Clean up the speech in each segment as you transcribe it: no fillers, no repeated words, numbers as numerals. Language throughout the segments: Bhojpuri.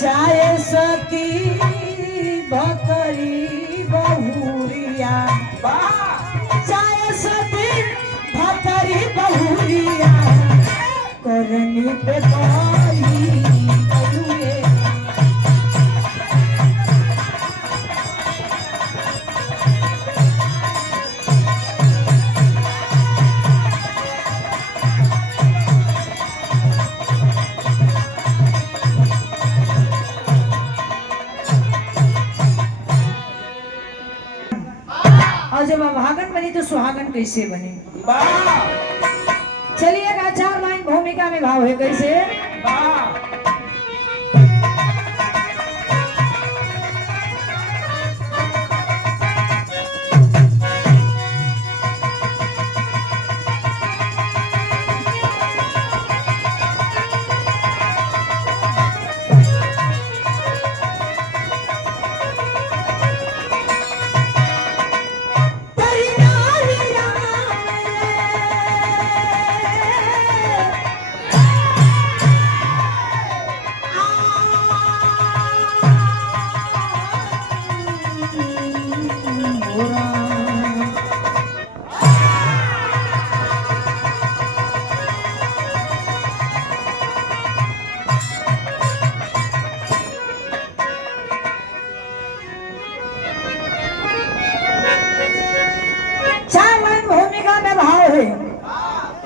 चाहे सती भकरी बहुरिया, चाहे सती भकरी बहुरिया, करनी पे कोई बहुए। और जब अभागन बनी तो सुहागन कैसे बने? चलिए का 4 लाइन भूमिका में भाव है कैसे?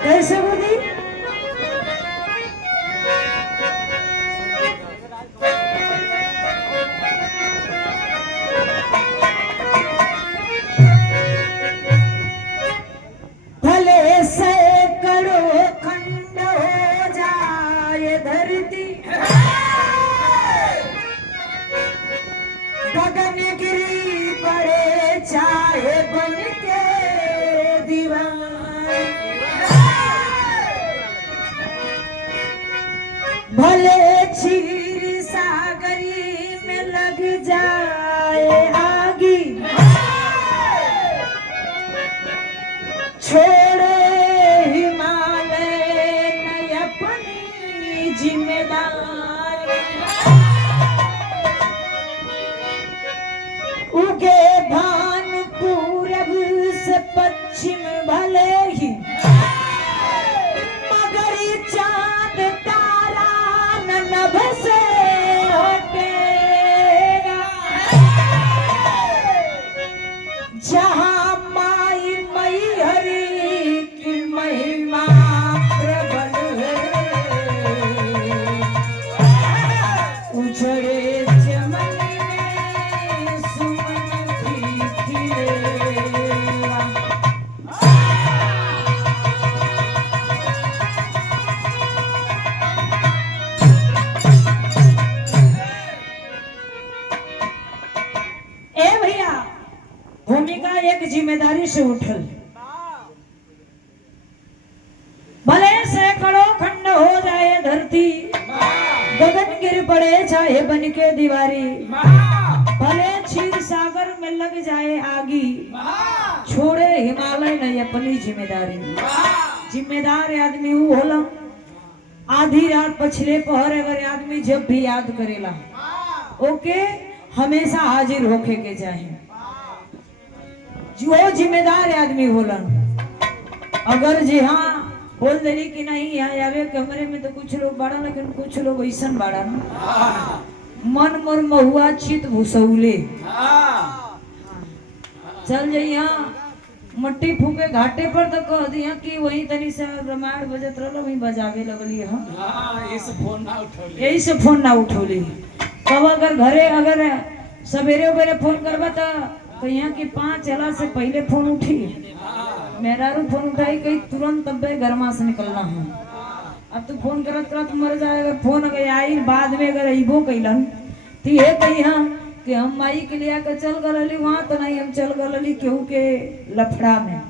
कैसे बोली? भले सैकड़ों खंड हो जाए धरती, गगन गिरी पड़े चाहे बन के दीवार, भले क्षीर सागरी में लग जाए आगी, छोड़े हिमालय न अपनी जिम्मेदारी, उगे भान पूरब से पश्चिम भले ही, मगर चांद तारा नभ से हटेगा, जहां माई मैहरी की महिमा प्रबल है, उजड़े चमन में सुमन भी खिलेगा। भूमिका एक जिम्मेदारी से उठल, भले सैकड़ों खंड हो जाए धरती, गगन गिर पड़े चाहे बन के दीवारी, भले क्षीर सागर में लग जाए आगी, छोड़े हिमालय नहीं अपनी जिम्मेदारी। जिम्मेदार आदमी वो होला आधी रात पछले पहर अगर आदमी जब भी याद करेला ओके हमेशा हाजिर होके के चाहे, जो जिम्मेदार आदमी होलन। अगर जी हाँ बोल देली कि नहीं यहाँ आवे कमरे में तो कुछ लोग बाड़ा, लेकिन कुछ लोग ऐसा बाड़ा ना मन मोर महुआ चित भूसौले चल जाइए मट्टी फूके घाटे पर तो कह दिया कि वही तनी से रामायण बजत रहो वही बजावे लगली हम, यही से फोन ना उठौली। कब अगर घरे अगर सवेरे उवेरे फोन करबा तो यहाँ की 5 चला से पहले फोन उठी, मेरा रू फोन उठाई कहीं तुरंत तब घरमा से निकलना है। अब तो फोन करत करत मर जाएगा, फोन अगर आई बाद में अगर अबो कैलन तो ये कही हाँ कि हम माई के लिए आकर चल गली वहां तो नहीं हम चल गली केहू के लफड़ा में।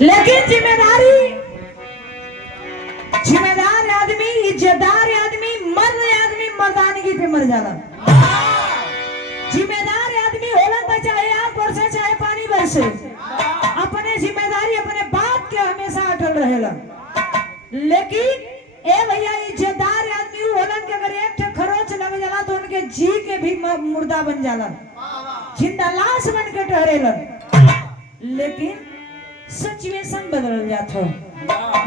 लेकिन जिम्मेदार आदमी, इज्जतदार आदमी, मर्द आदमी मर्दानगी पे मर जाला। जिम्मेदार आदमी होला तो चाहे आग बरसे चाहे पानी बरसे, अपने जिम्मेदारी अपने बात के हमेशा अटल रहेला। लेकिन ए भैया इज्जतदार आदमी होलन के अगर एक ठे खरोच लग जाला तो उनके जी के भी मुर्दा बन जाला, जिंदा लाश बन के ठहरेलन। लेकिन सिचुएशन बदल जाता है।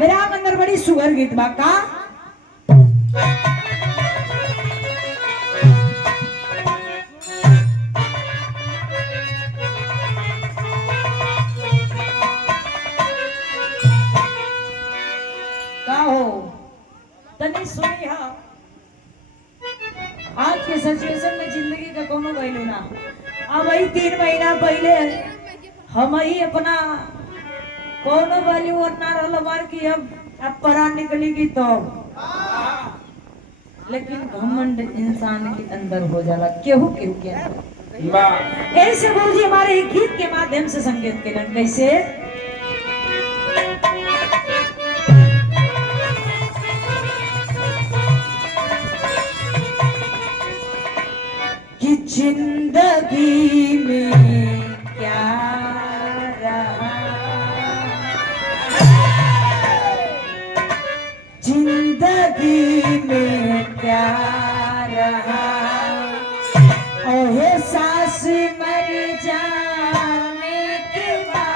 मेरा अंदर बड़ी सुगर गीत बा का तनी सुनी हा। आज के सिचुएशन में जिंदगी का कोनो वैल्यू ना। अब वही 3 महीना पहले हम ही अपना कोनो वैल्यू ना रहल मार की अब परान निकलेगी तो, लेकिन घमंड इंसान के अंदर हो जाला, केहू केहू के अंदर। ऐसे गुरुजी हमारे गीत के माध्यम से संकेत केलन कैसे जिंदगी में क्या रहा, जिंदगी में क्या रहा, ओहे सास मर जाने के बाद।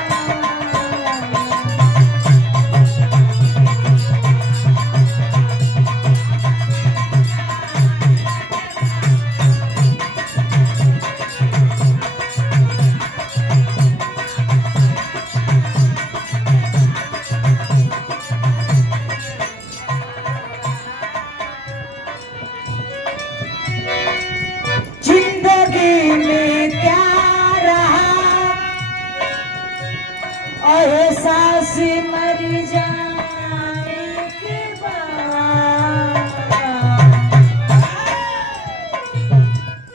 सास मर जाने के बाद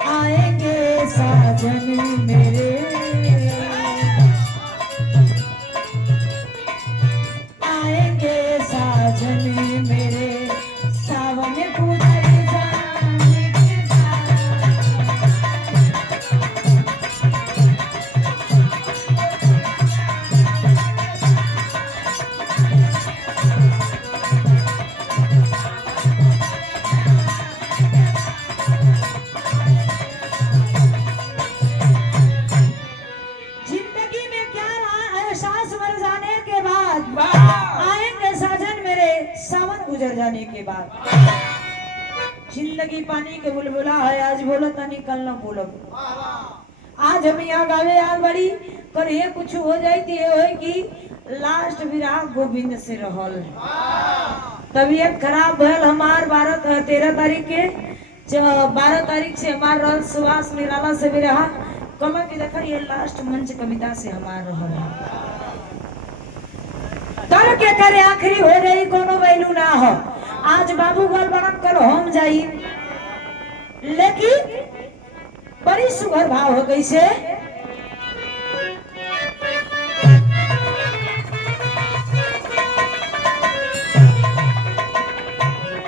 आएंगे साजन मेरे, आएंगे साजन मेरे, सावन गुजर जाने के गुजर जाने के बाद। जिंदगी पानी के बुलबुला है, आज बोलो तनी कल न बोलो। आज हम यहाँ गावे आल बड़ी पर ये कुछ हो जाती है कि लास्ट विराह गोविंद से रहल। तबीयत खराब भल हमार 13 तारीख के 12 तारीख से हमार रहल सुभाष निराला से विराह कमा के देखा ये लास्ट मंच कविता से हमार रहल। तब क्या करे आखिरी हो गई कोनो वैल्यू ना हो। आज बाबू गोल बनन कर हम जाई, लेकिन बड़ी सुघर भाव हो गई से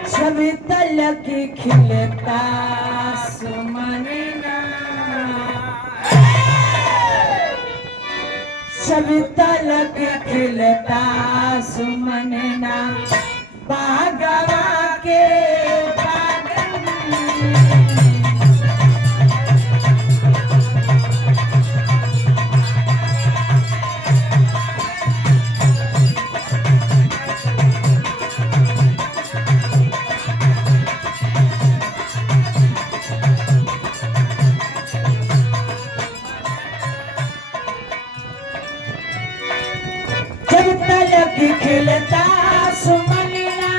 छवि तलक खिलता सुमनना, छवि तलक खिलता सुमनना, बागवा के खिलता सुमनना,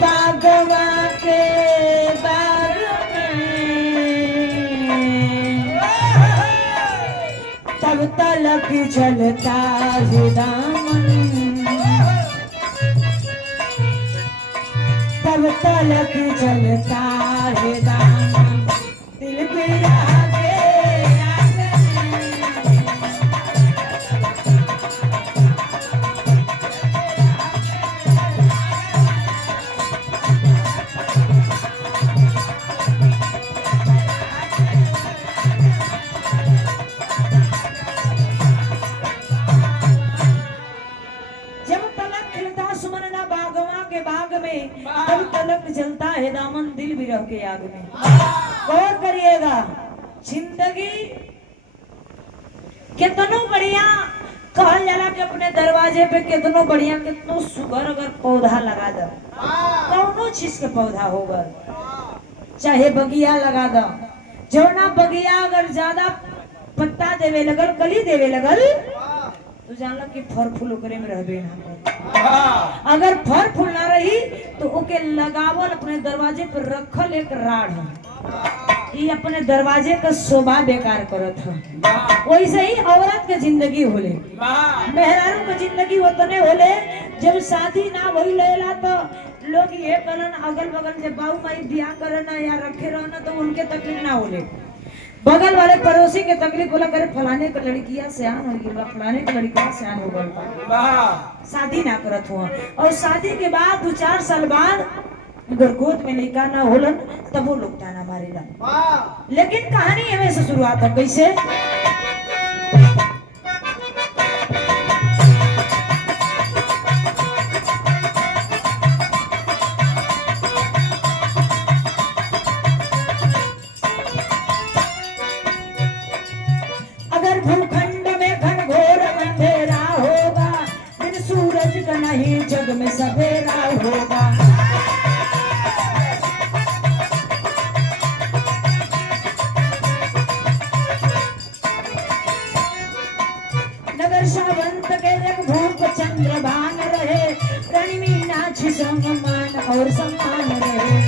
बागवा के बाग में तब तलक जलता है दामन, तब तलक जलता है दामन, दिल पिया करिएगा, जिंदगी कितनो बढ़िया कहल जाला कि अपने दरवाजे पे कितनो बढ़िया कितनो सुगर अगर पौधा लगा दो, कौनो चीज के पौधा होगा, चाहे बगिया लगा दो, जो ना बगिया अगर ज्यादा पत्ता देवे लगल, कली देवे लगल, तो जानला कि फल फूल ओकरे में रहबे ना। अगर फल फूल ना रही तो ओके लगावल अपने दरवाजे पर रखल एक राड है, ये अपने दरवाजे का शोभा बेकार करत है। वैसे ही औरत के जिंदगी होले, मेहरारू के जिंदगी उतने होले जब शादी ना होई लेला तो लोग ये करन अगल बगल से बाऊ माई बियाह करना या रखे रहना तो उनके तकलीफ ना होले, बगल वाले पड़ोसी के तकलीफ बोला करे फलाने का लड़कियां सियान हो गई, फलाने का लड़कियां सियान हो गई, शादी ना करत हुआ। और शादी के बाद 2-4 साल बाद अगर गोद में लड़का ना होलन तब वो लोग ताना मारेला। लेकिन कहानी हमें से शुरुआत है कैसे, अगर भूखंड में घनघोर अंधेरा होगा, बिन सूरज का नहीं जग में सवेरा होगा। नगर सावंत के जग भूप चंद्रभान रहे, रानी मीनाक्षी संग मान और सम्मान रहे।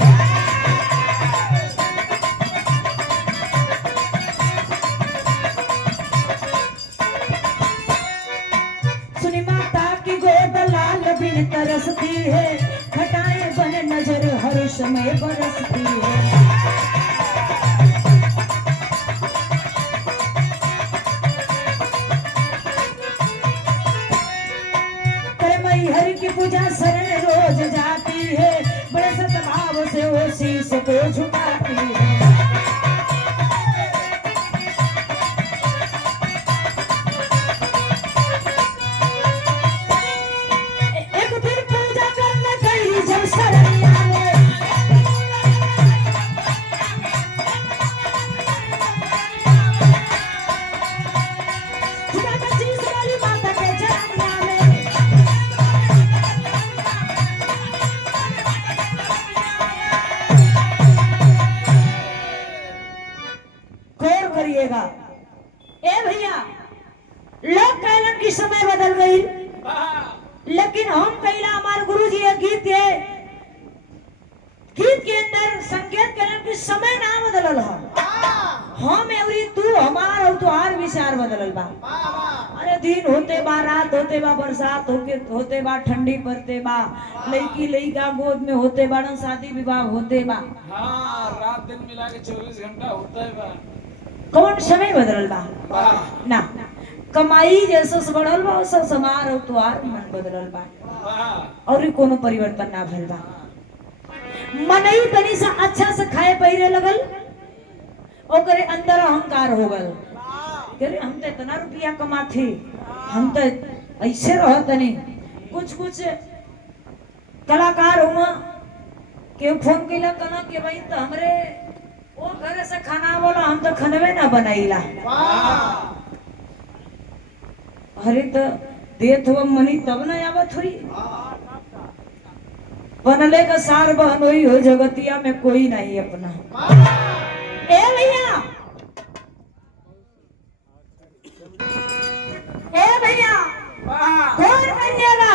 सुनी माता की गोद लाल बिन तरसती है, घटाएं बन नजर हर समय बरसती है। हरि की पूजा शरण रोज जाती है, बड़े सद्भाव से वो शीश को झुकाती है। एक दिन पूजा करने गई जब शरणिया में, शीश वाली माता के चरणिया में, करिएगा। ए भैया, लोग कहलन की समय बदल गई, लेकिन हम कहला हमारे गुरुजी ये गीत है, गीत के अंदर संकेत कहलन की समय ना बदलल है, हम एवरी तू हमार और तुहार विचार बदलल बा। अरे दिन होते बा, रात होते बा, बरसात होते बा, ठंडी पड़ते बा, लड़की लड़का गोद में होते बा, शादी विवाह होते बा, रात दिन मिला के 24 घंटा होता है बा। कौन समय बदलल बा ना, कमाई जैसा बढ़ल बा वैसा समार और तुहार मन बदलल बा, और कोनो परिवर्तन ना भइल बा। मनई तनी सा अच्छा से खाए पहिरे लगल, ओकरे अंदर अहंकार हो गल, अरे हम तो इतना रुपया कमाथे, हम तो ऐसे रहत नहीं। कुछ कलाकार हुआ के फोन कैला कना के भाई तो हमरे वो घर से खाना बोला, हम तो खनवे ना बनाईला। अरे तो देत हुआ मनी तब ना आवत हुई, बनले का सार बहन हुई हो, जगतिया में कोई नहीं अपना। ए भैया, ए भैया, गौर करिएगा,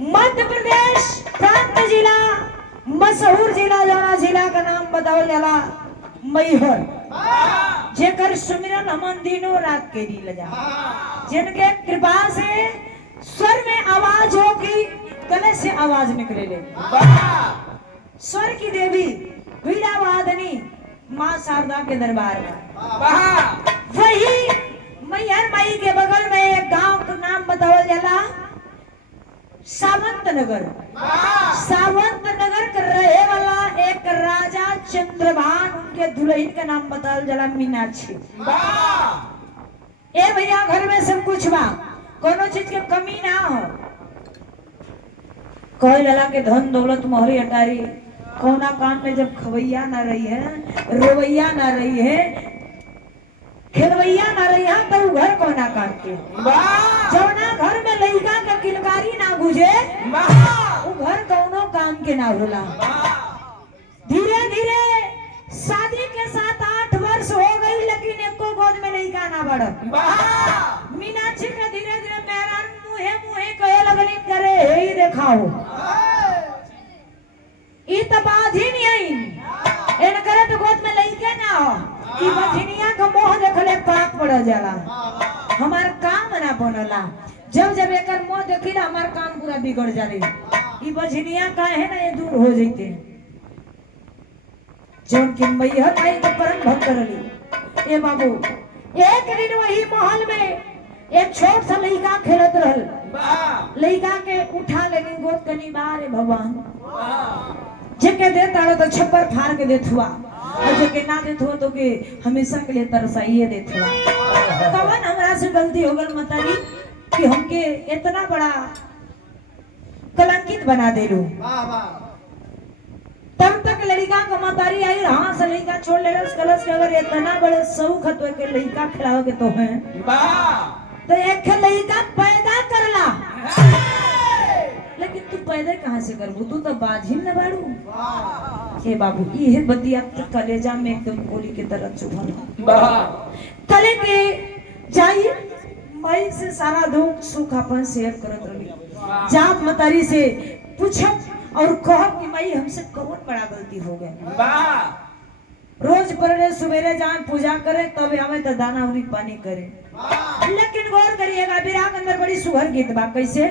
मध्य प्रदेश प्रांत जिला, मशहूर जिला, जाना जिला का नाम बताओ जाला मैहर, जेकर सुमिरन हमन दिनों रात के ली लजा, जिनके कृपा से स्वर में आवाज होगी, गले से आवाज निकले ले। स्वर की देवी वीणा वादनी माँ शारदा के दरबार में, वही मैहर माई के बगल में एक गांव का नाम बताओ जाला सावंत नगर। सावंत नगर के रहे वाला एक राजा चंद्रभान, उनके दुल्हन का नाम बताओ जाला मीनाक्षी। ए भैया, घर में सब कुछ बा, कोनो चीज के कमी ना हो, कहे लला के धन दौलत मोहरी अटारी कोना काम में जब खवैया ना रही है, रोवैया ना रही है, खेलवैया ना रही है, तो उ घर कोना काम के। जौना घर में लइका के किलकारी ना गुजे, उ घर कौनो काम के ना होला। धीरे धीरे शादी के 7-8 वर्ष हो गई, लेकिन एको गोद में लइका ना बढ़त। मीनाक्षी के धीरे धीरे मेहरान मुहे मुहे कहे लगली, करे हे देखाओ ई त बाधी नहीं आई, इन करे तो गोद में लइके ना हो। ई बधिनिया का मोह देखले पाक पड़ जाला, हमार काम ना बनला। जब जब एकर मोह देखिला हमार काम पूरा बिगड़ जाले। ई बधिनिया का है ना ये दूर हो जइते। जौन की मैहर माई के परम भक्त रहली। ए बाबू एक दिन वही महल में एक छोट सा लइका खेलत रहल। लइका के उठा लेनी गोद कनी बारे भगवान, जेके दे ताड़ो तो छप्पर फाड़ के देत हुआ, और जेके ना देत हुआ तो के हमेशा के लिए तरसाइए देत हुआ। कवन हमरा से गलती हो गल मतारी कि हमके इतना बड़ा कलंकित बना देलू। तब तक लड़का का मतारी आई, हाँ से लड़का छोड़ ले कलश के अगर इतना बड़े शौक है के लड़का खिलाओ के तो है तो एक लड़का पैदा करला, लेकिन तू पैदा कहाँ से करबू, तू तो बाझिन न बाड़ू। हे बाबू ये बतिया तो कलेजा में एकदम गोली के तरह चुभल। कले के जाई मई से सारा दुख सुख अपन शेयर करत रही। जाप मतारी से पूछब और कहब कि मई हमसे कौन बड़ा गलती हो गए। रोज पहले सवेरे जाए पूजा करे तब आवे तो दाना उरी पानी करे। लेकिन गौर करिएगा विराग अंदर बड़ी सुघर गीत बा। कैसे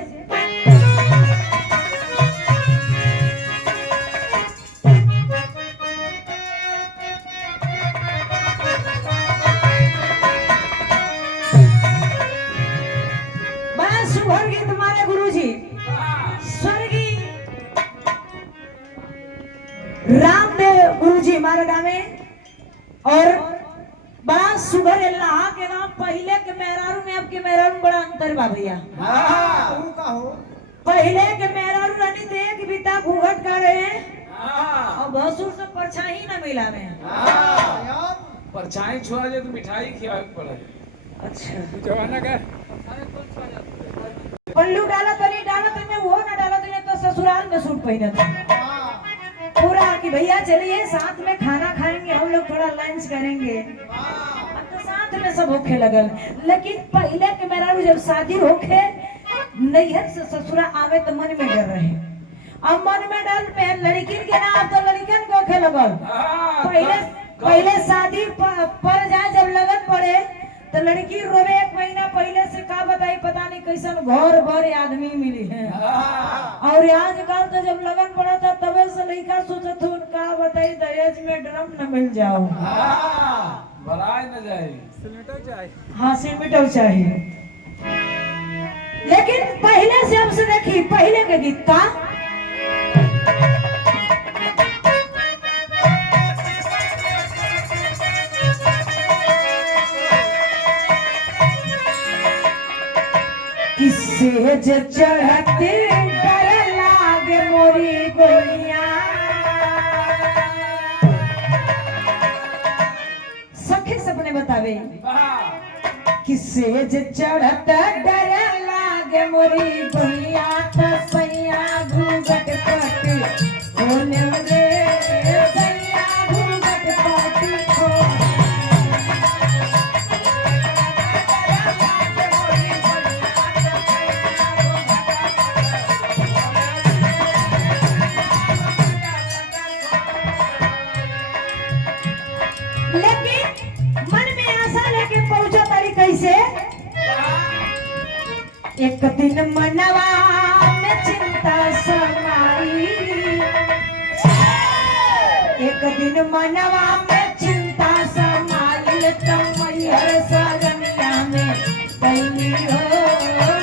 बड़ा सुघर गीत हमारे गुरुजी स्वर्गीय रामदेव गुरुजी हमारे गाँव में। और बड़ा सुघर अल्लाह के गाँव पहले के मेहरारू में अब के मेहरारू बड़ा अंतर बा भैया। पहले के मेहरारू रानी देख बिता घूंघट कर रहे हैं और भसुर से परछाई न मिला में। परछाई छुआ जाए तो मिठाई खिलावे पड़े। अच्छा जवाना का पल्लू डाला तनी वो ना डाला तनी तो ससुराल में सूट पहना था पूरा कि भैया चलिए साथ में खाना खाएंगे, हम लोग थोड़ा लंच करेंगे, तो साथ में सब होखे लगल। लेकिन पहले के मेहरारू जब शादी होखे नैहर से ससुरा आवे तो मन में डर रहे। अब मन में डर में लड़किन के ना तो लड़कन के होखे लगल। पहले शादी पर जाए जब लगन पड़े तो लड़की रोवे। 1 महीना पहले से का बताई पता नहीं कैसन घर भर आदमी मिली है। और आजकल तो जब लगन पड़ा था तबे से लड़का सोचत हो का बताई दहेज में ड्रम न मिल जाओ, भराए न जाए, सिमेटो चाहिए। हाँ सिमेटो चाहिए। लेकिन पहले से अब से देखी पहले के गीत का सेज चढ़ते डर लागे मोरी गोलियां। सखी सपने बतावे कि सेज चढ़ते डर लागे मोरी गोलियां तो सैया घूंघट पटी खोले रे, सैया घूंघट पटी खोले। एक दिन मनवा में चिंता समाई, एक दिन मनवा में चिंता समाई तो मैहर सगनिया में कैली हो,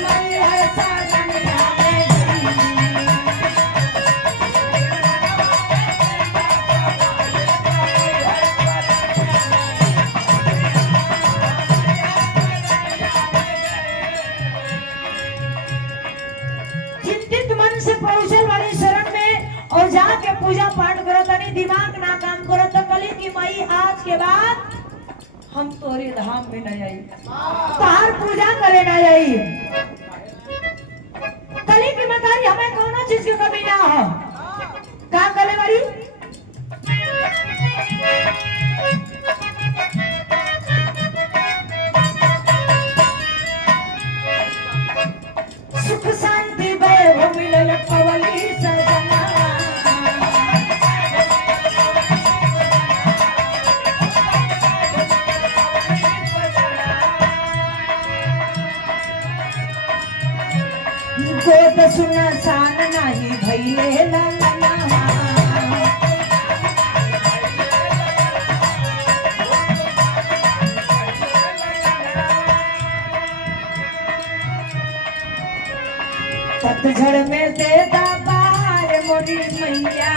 मैहर सगनिया में चिंतित मन से पहुंचल वाली शरण में और जाके पूजा पाठ कर के बाद हम तोरे धाम में न आई, बाहर पूजा करे न आई। कली की मतारी हमें कोनो चीज की कमी ना हो। का करे बारी सुख शांति वैभव मिलल पवली सजना। गोद सुना सान नाही भैले ललना। पतझड़ में देता बार मोरी मैया।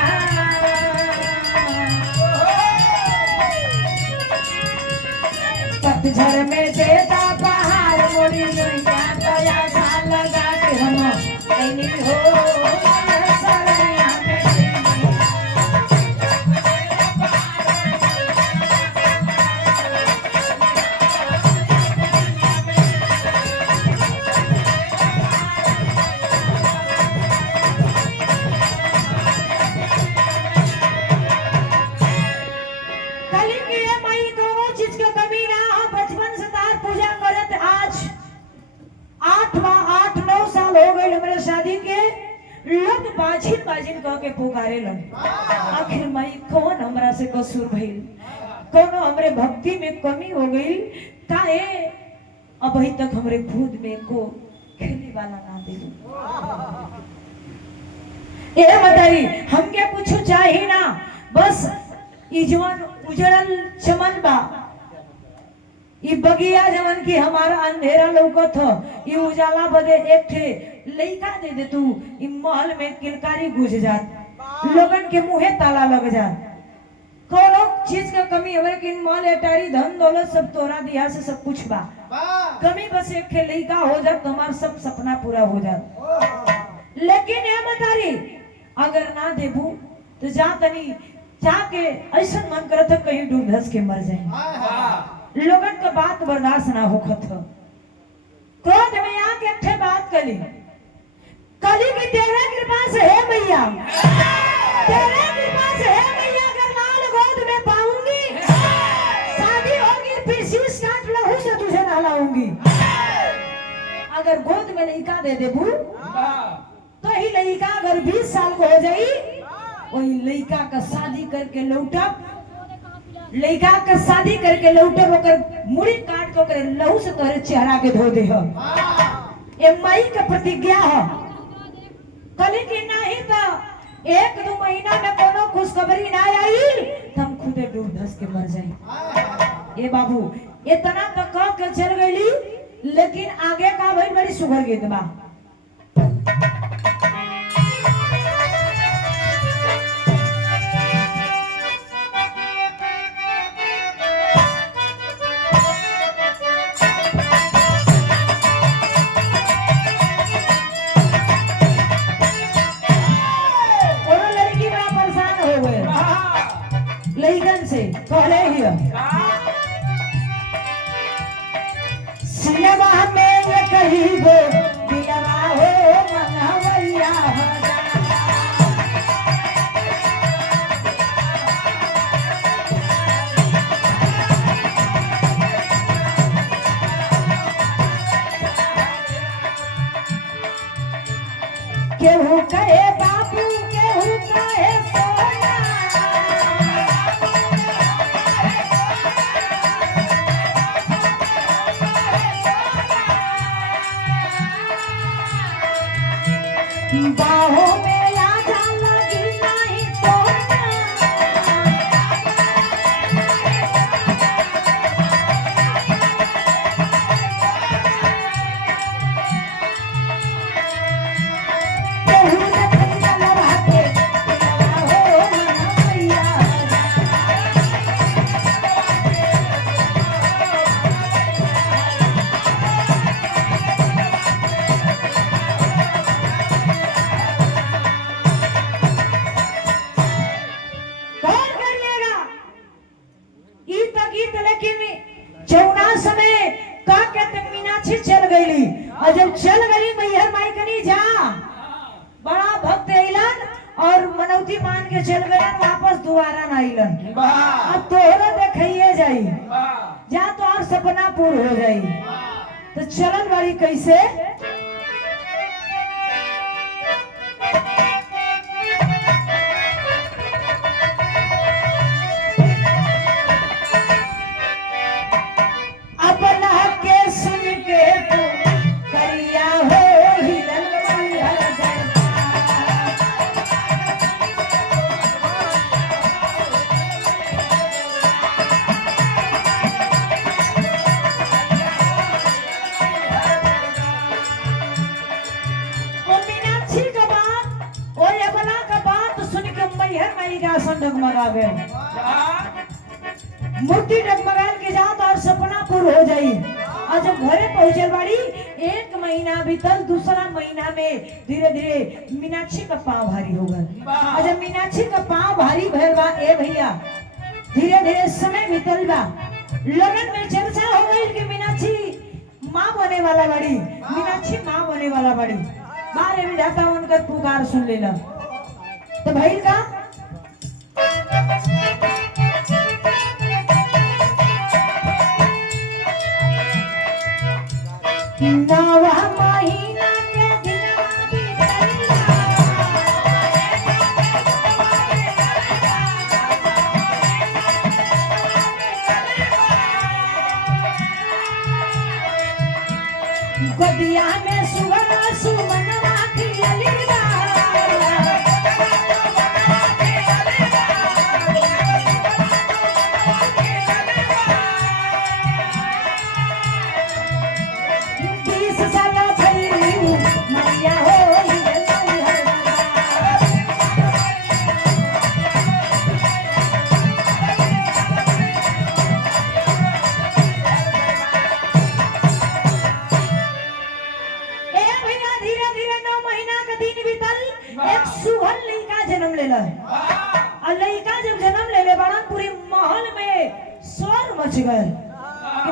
पतझड़ में देता बाहर मोरी मैया। दया सा लगा के हम ऐनी हो सरैया में। कली की ये मई दोनों चीज के कमी ना हो। बचपन से तार पूजा करत आज 8-9 साल हो गए हमारे शादी के। लोग बाजिन बाजिन कह के पुकारे लन। आखिर मई कौन हमरा से कसूर भइल, कोनो हमरे भक्ति में कमी हो गई काहे अभी तक हमरे खुद में को खेले वाला ना दिलू। ए मतारी हमके कुछ चाहिए ना, बस ई जवन उजड़ल चमन बा, ई बगिया जवन की हमारा अंधेरा लौकत हो, ई उजाला बदे एक ठे लइका दे दे तू। ई महल में किलकारी घुस जात, लोगन के मुंहे ताला लग जात। कोनो चीज का कमी हमरे के माल अटारी धन दौलत सब तोरा दिया से सब कुछ बा। कमी बस एक ठे लइका हो जात तो हमार सब सपना पूरा हो जात। लेकिन ए मतारी अगर ना देबू तो जा तनी जाके ऐसा मन करत है कहीं डूब धस के मर जाए। लोगन का बात बर्दाश्त ना होखत हो। क्रोध में आके अच्छे बात कली कली की तेरे कृपा से है मैया, तेरे कृपा से है मैया। अगर लाल गोद में पाऊंगी शादी होगी फिर शीश काट लहू से तुझे नहलाऊंगी। अगर गोद में लड़का दे देबू तो ही लड़का अगर 20 साल को हो जाई वही लड़का का शादी करके लौटब, लड़का का शादी करके लौटब ओकर मुड़ी काट के ओकर लहू से तोरे चेहरा के धो दे हो। ये माई का प्रतिज्ञा है। कली की नहीं तो 1-2 महीना में कोनो खुशखबरी ना आई तो हम खुदे डूब धस के मर जाए। ए बाबू इतना तो कह के चल गई, लेकिन आगे का भाई बड़ी सुघर गीत बा। लइकन से कहले हिया सिनेमा में ये कही गो दिलवा हो मनवैया। केहू कहे बाबू केहू कहे सोना। बाहों में आजा लगी नहीं तोड़ना। केहू गीत लेकिन चौना समय का के तक मीनाक्षी चल गईली और जब चल गई मैहर माई कनी जा बड़ा भक्त अइलन और मनौती मान के चल गए वापस दोबारा ना अइलन अब तोहरा देखिए जाई जा तो और सपना पूर्ण हो जाई तो चलन वाली कैसे डगमगावे मूर्ति डगमगाल के जात और सपना पूर्ण हो जाई और जब घरे पहुंचल बाड़ी एक महीना बीतल दूसरा महीना में धीरे धीरे मीनाक्षी का पाँव भारी हो गया और जब मीनाक्षी का पाँव भारी भइल बा ए भैया धीरे धीरे समय बीतल बा लगन में चर्चा हो गई कि मीनाक्षी माँ बने वाला बाड़ी मीनाक्षी माँ बने वाला बाड़ी बारे में जाता उनका पुकार सुन लेला तो भइल का नवा महीना के दिनवा बीतला गदिया में सुगना सुमनवा खिललिया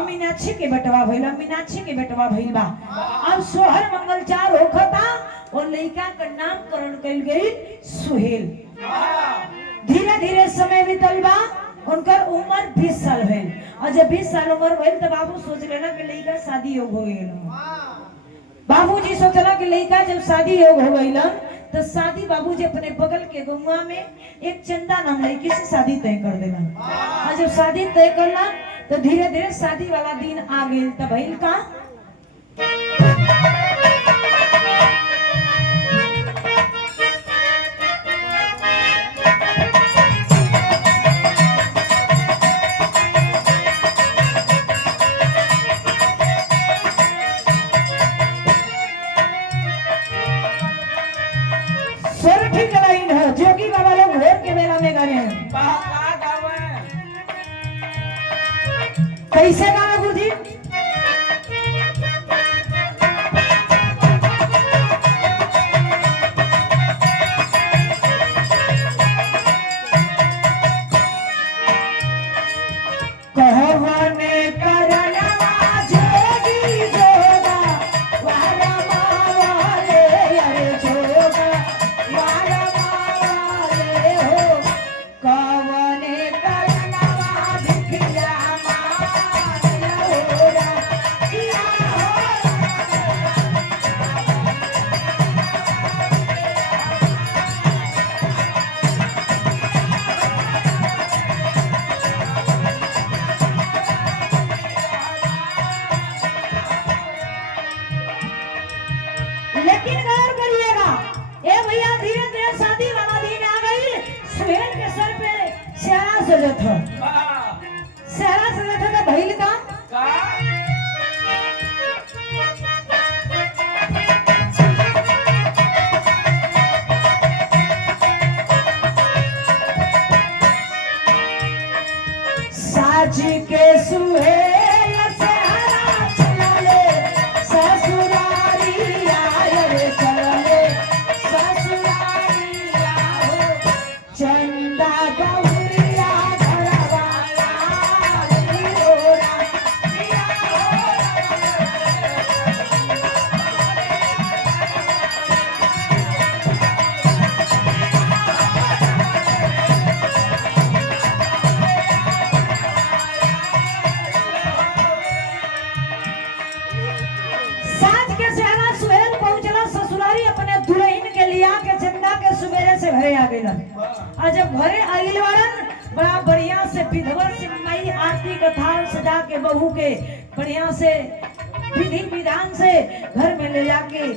मीनाक्षी के बेटवा भइला मीनाक्षी के बेटवा भइल बा अब सोहर मंगलचार होखता और लड़का का नामकरण कइल गई सुहेल धीरे धीरे समय बीतल बा उनकर उम्र 20 साल भइल और जब 20 साल उम्र भइल त बाबू सोच लेना कि लड़का शादी योग हो गइल बाबूजी सोचला कि लड़का जब शादी योग हो गइल तो शादी बाबूजी अपने बगल के गौवा में एक चंदा नाम लड़की से शादी तय कर देला और जब शादी तय करला तो धीरे धीरे शादी वाला दिन आ गई तब भइल का सोरठी का लाइन है जोगी बाबा लोग भोर के मेला में गाने कैसे गाना गुरुजी कहवाने करनवा जोगी जोगा वाला मावाले अरे जोगा वाला मावाले हो कहवाने करनवा भिखिया लेकिन गौर करिएगा ए भैया धीरे धीरे शादी वाला दिन आ गई सुहेल के सर पे सेहरा सजत हो सेहरा सजत हो भइल का साज के सुहेल सेहरा चले ससुरारी आए चले ससुरारी आओ चंदा गौरिया घरवाला आरती का थाल सजा के बहू के बढ़िया से विधि विधान से घर में ले जाके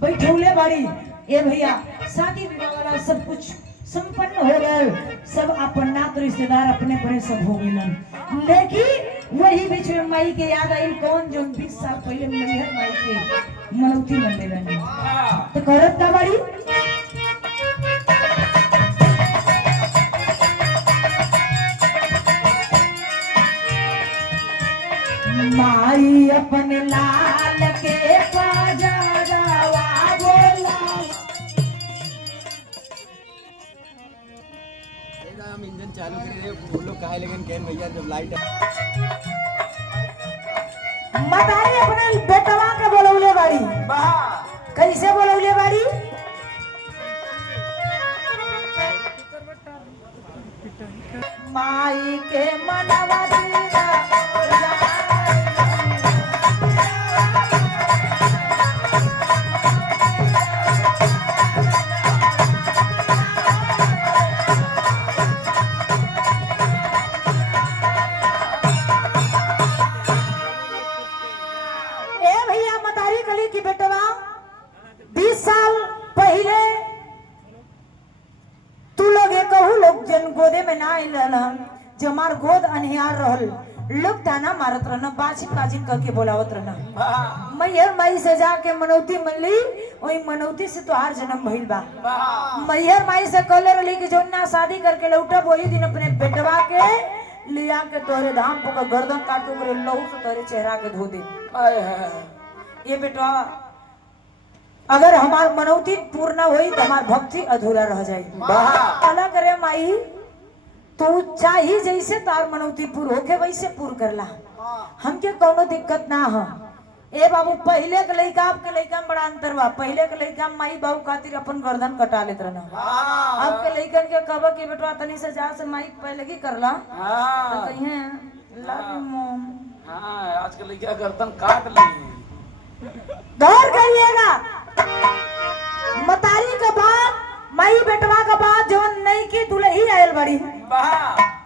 बैठौले बाड़ी। ये भैया शादी विवाह वाला सब कुछ संपन्न हो गए, सब अपन नात रिश्तेदार अपने अपने सब हो गए। लेकिन वही बीच में माई के याद आई कौन जो 20 साल पहले मैहर माई के मनौती मन ले रही तो करत का बाड़ी माई अपने लाल के पाजरवा बोला। हम इंजन चालू कर रहे वो लोग कहे लेकिन कैन भैया जब लाइट मतारी अपने बेटवा के बोलौले बाड़ी। कैसे बोलौले बाड़ी? माई के मनवा दिला की बेटवा 20 साल पहले तू लोग कहू लोग जन गोदे में ना आइल जब हमार गोद अनहियार रहल लोग ताना मारत रहना बाजिन बाजिन करके बोलावत रहना। मैहर माई से जाके मनौती मनली वही मनौती से तोहार जन्म भइल बा। मैहर माई से कहले रहली कि जो ना शादी करके लौटब वही दिन अपने बेटवा के लिया के तोरे धाम पर गर्दन काटो करे लहू से तोरे चेहरा के धो दे। ये बेटा अगर हमार मनौती पूर्ण हुई तो हमार भक्ति अधूरा रह जाएगी। अलग रे माई तू चाही जैसे तार मनौती पूर होके वैसे पूर करला, हमके कोनो दिक्कत ना हो। ए बाबू पहले के लइका आपके लइका में बड़ा अंतर बा। पहले के लइका माई बाबू खातिर अपन गर्दन कटा लेत रहना। अब के लइकन के कहब कि बेटा तनी से जा से माई पहले की करला तो कहिए लव यू मॉम। हां आजकल लइका गर्दन काट ली। गौर करिएगा मतारी के बाद माई बेटवा का बात जो नहीं की दुल्ही आयल बड़ी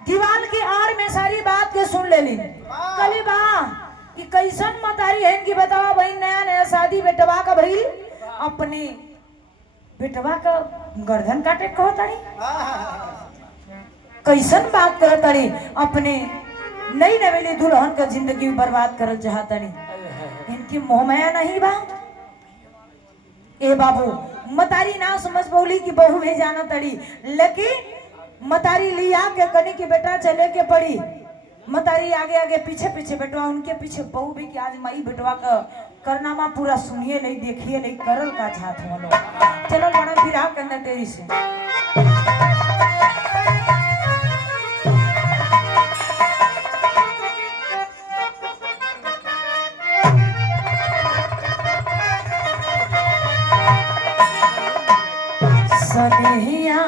दीवाल की आड़ में सारी बात के सुन लेली। कली बा कि कैसन मतारी है कि बतावा भाई नया नया शादी बेटवा का भइल अपने बेटवा का गर्दन काटे कहो तारी कैसन बात कर तारी अपने नई नवेली दुल्हन का जिंदगी बर्बाद कर चाहतारी। इनकी मोहमाया नहीं बा। ए बाबू मतारी ना समझ बोली कि बहू भी जाना तड़ी, लेकिन मतारी लिया के कनी की बेटा चले के पड़ी। मतारी आगे आगे पीछे पीछे बेटवा उनके पीछे बहू भी कि आज माई बेटवा का करनामा पूरा सुनिए नहीं देखिए नहीं करल का छात वालो चलो बड़ा फिरा के अंदर तेरी से सनहिया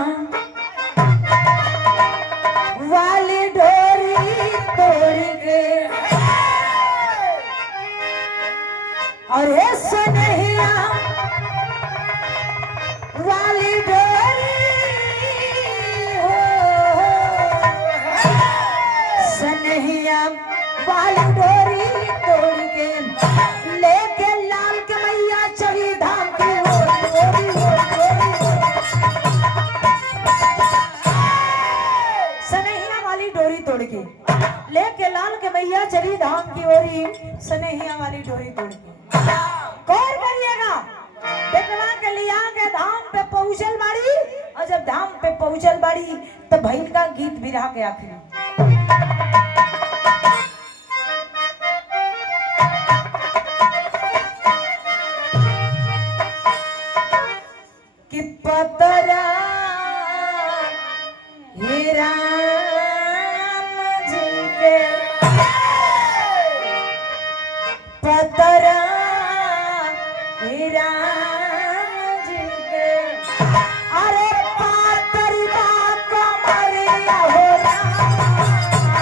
वाली डोरी तोड़ के अरे सनहिया वाली डोरी सनहिया वाली डोरी तोड़ के लेके लाल के मैया चढ़ी धाम की तोड़ के लेके लाल के मैया चली धाम की ओरी सनहिया वाली डोरी तोड़ के गौर करिएगा बेटवा के लिया के धाम पे पहुंचल बाड़ी और जब धाम पे पहुंचल बाड़ी तो भैल का गीत बिरहा के आखिरी कि पतरा हीरा पतरा हीरा जी के अरे पातरी बात कमरिया हो रहा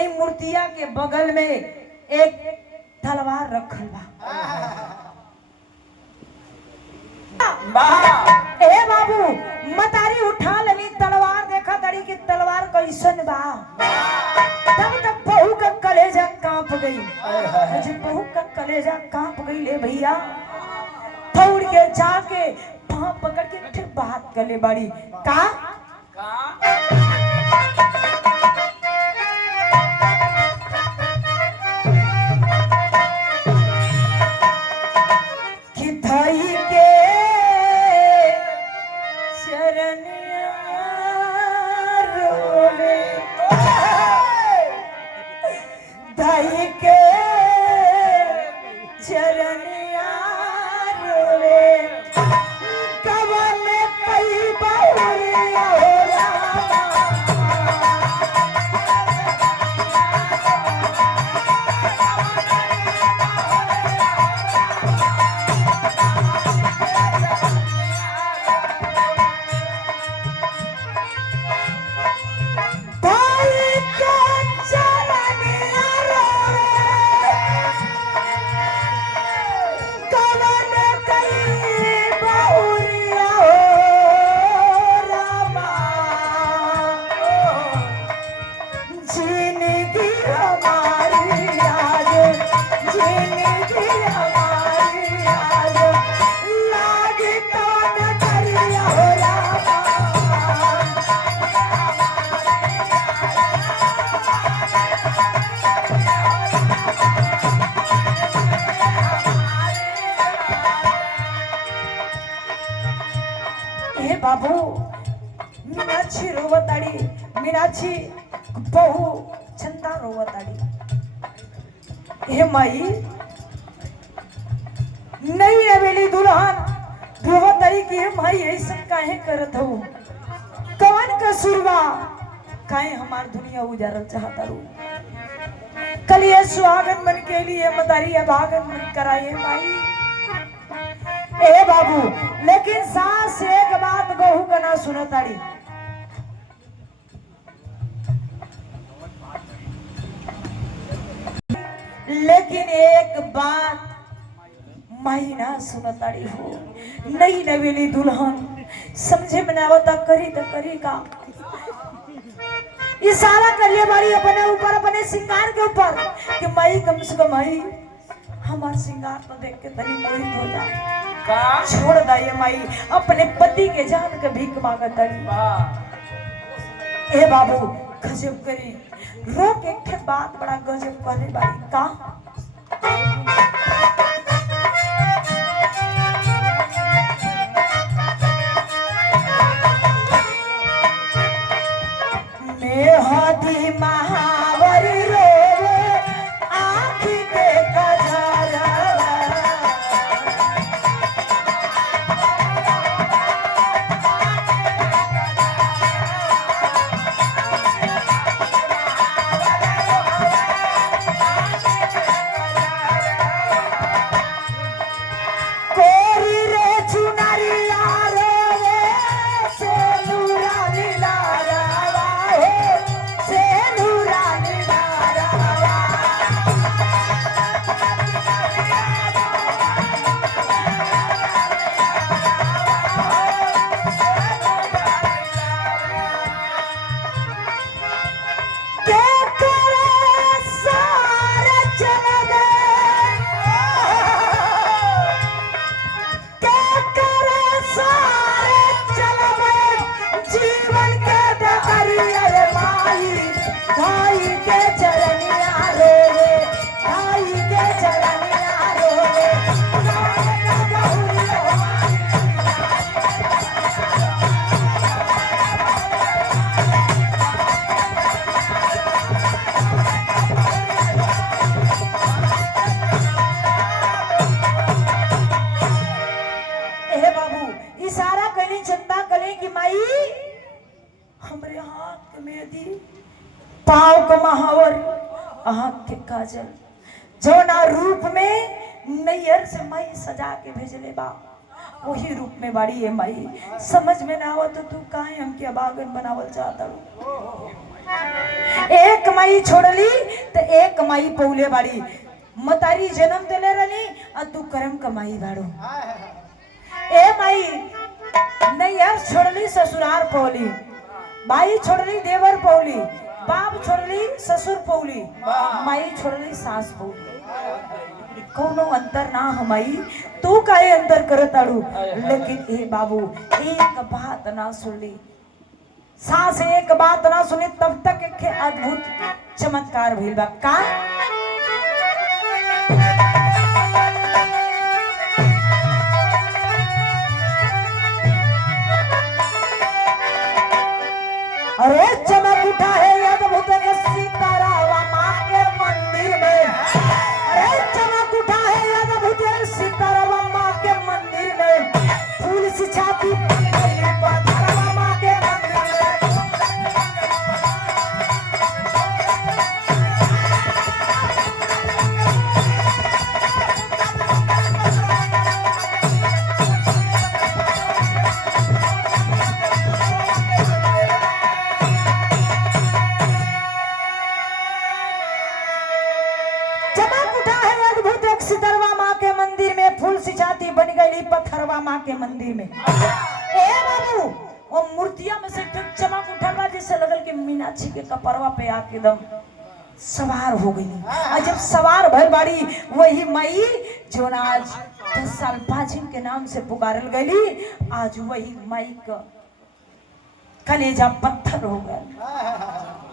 वही मूर्तिया के बगल में एक तलवार रखल बा। ए बाबू मतारी उठा लेनी तलवार, देखा तड़ी की तलवार कैसन बा। तब तक बहू का कलेजा कांप गई। जब बहू का कलेजा कांप गई ले भैया, दौड़ के जाके पाँव पकड़ के फिर बात कर ले बड़ी का कि धाई के चरनिया रोवे, धाई के चरनिया रोवे, कवन कई बहुरिया हो रामा। धाई के चरनिया रोवे, कवन कई बहुरिया हो रामा। जिंदगी हमारी आज, जिंदगी हमारी आज, लागे कौन करिया हो रामा। हे बाबू मीनाक्षी रोवताड़ी, मीनाक्षी बहू चंदा रोवताड़ी। हे माई नहीं अवेली दुल्हन रोवताड़ी की, हे माई ऐसा काहे करत हो, कौन कसूरवा, काहे हमार दुनिया उजारल चाहता रू। कल ये सुहागन बन के लिए मतारी अभागन मन कराए माई। ए बाबू लेकिन सास से एक बात बहू का ना सुनताड़ी। लेकिन एक बात माई ना सुनताड़ी हो, नई नवेली दुल्हन समझे में ना आवता, करी तो करी का। इशारा कर ले बारी अपने ऊपर, अपने श्रृंगार के ऊपर कि माई कम से कम माई हमार श्रृंगार तो देख के तनी मोहित हो जा। छोड़ दाइए माई, अपने पति के जान के भीख मांगत तड़ी। ए बाबू गजब करी, रोक एक ठे बात बड़ा गजब कहले बारी का। मेहदी महावरी रोवे आँखी के कजरवा, कोरी रे चुनरिया रोवे सेनुरा लीलारवा हो, सेनुरा लीलारवा। के करे सारे चले के करे सारे चले जीवन के डगरिया रे माई। भाई के चरनिया रोवे, भाई के चरनिया रोवे, ए बाबू इशारा कली, चंदा कली कि माई हमरे हाथ के मेहंदी, पाँव का महावर, आँख के काजल, जौना रूप में नैयर से माई सजा के भेजले बा, वही रूप में बाड़ी है माई। समझ में ना आवत तो तू काहे हमके अभागन बनावल चाहता रू। एक माई छोड़ली तो एक माई पौले बाड़ी मतारी जन्म दिले रहनी और तू कर्म कमाई बाड़ो ए माई नैहर छोड़ली ससुरार पौली भाई छोड़ली देवर पौली बाप छोड़ली ससुर पौली माई छोड़ली सास पौली कोनो अंतर ना हमाई तू काहे अंतर करत आड़ू लेकिन ए बाबू एक बात ना सुनली सास एक बात ना सुनी तब तक एक अद्भुत चमत्कार भइल बा का अरे चमक उठा है अद्भुत सितारा माँ के मंदिर में अरे चमक उठा है अद्भुत सितारा माँ के मंदिर में फूल से छाती माँ के बन गई पत्थरवा माँ के मंदिर में ए बाबू वो मूर्तिया में से चमक उठा जैसे लगल कि मीनाक्षी के कपड़वा पे आके एकदम सवार हो गई और जब सवार भर बाड़ी वही मई जो आज 10 साल पाजिन के नाम से पुकारल गई आज वही मई का कलेजा पत्थर हो गया